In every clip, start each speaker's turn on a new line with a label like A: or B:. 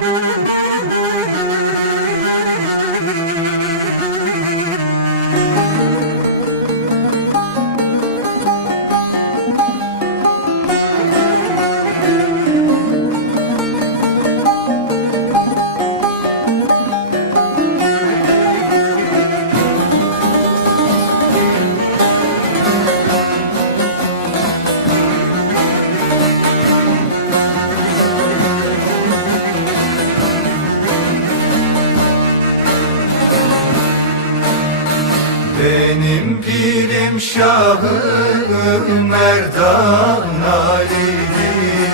A: Müzik Benim pirim şahım Merdan Ali'dir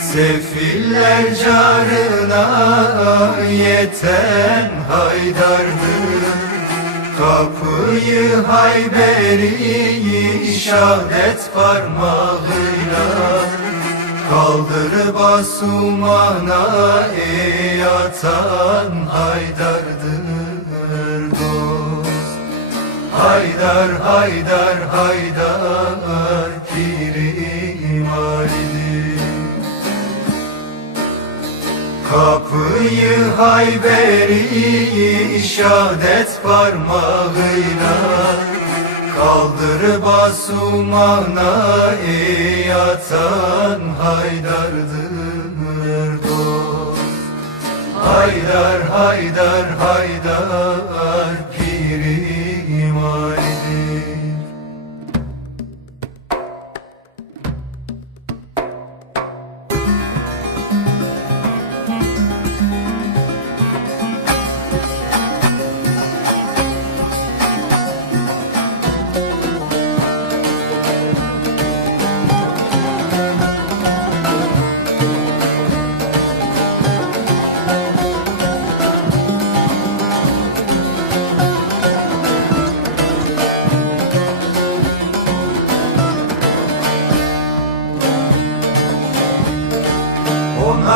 A: Sefiller carına yeten haydardır. Kapıyı Hayberi şahdet parmağıyla Kaldırıp asumana ey atan haydardır Haydar haydar haydar pirim alidir Kapıyı Hayberi şahdet parmağıyla Kaldırıp asumana ey atan haydardır dost. Haydar haydar haydar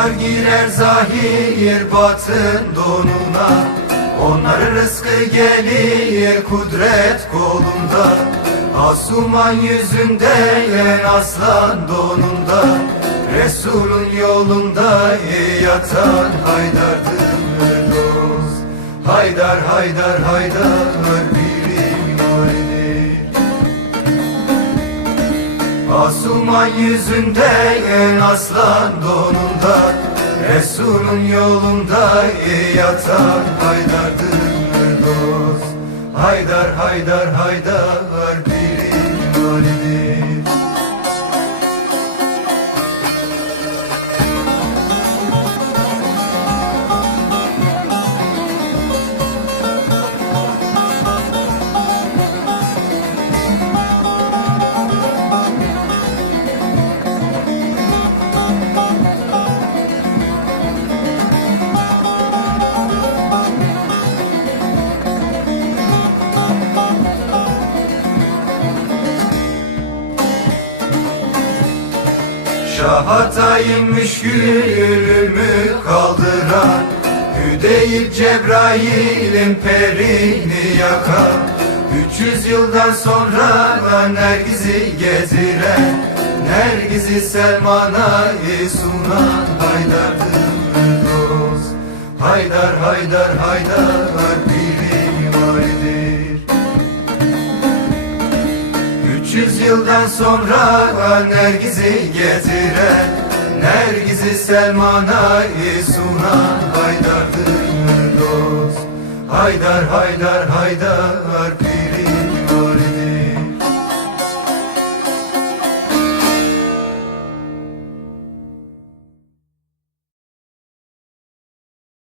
A: Onlar girer zahir batın donuna. Onların rızkı gelir kudret kolunda. Asuman yüzünde yen aslan donunda. Resulün yolunda yatan haydardır dost Haydar haydar haydar birim Asuman yüzünde en aslan donunda Resulün yolunda yatan haydardır dost. Haydar haydar haydar birim validir Şahatayım müşkülümü kaldıran Hüdeyip Cebrail'in perini yakan 300 yıldan sonra Nergiz'i getiren Nergiz'i Selman'a sunan Haydar'dır dost Haydar haydar haydar birim 300 yıldan sonra Nergiz'i getiren Nergiz'i Selman'a sunan Haydar'dır dost Haydar haydar haydar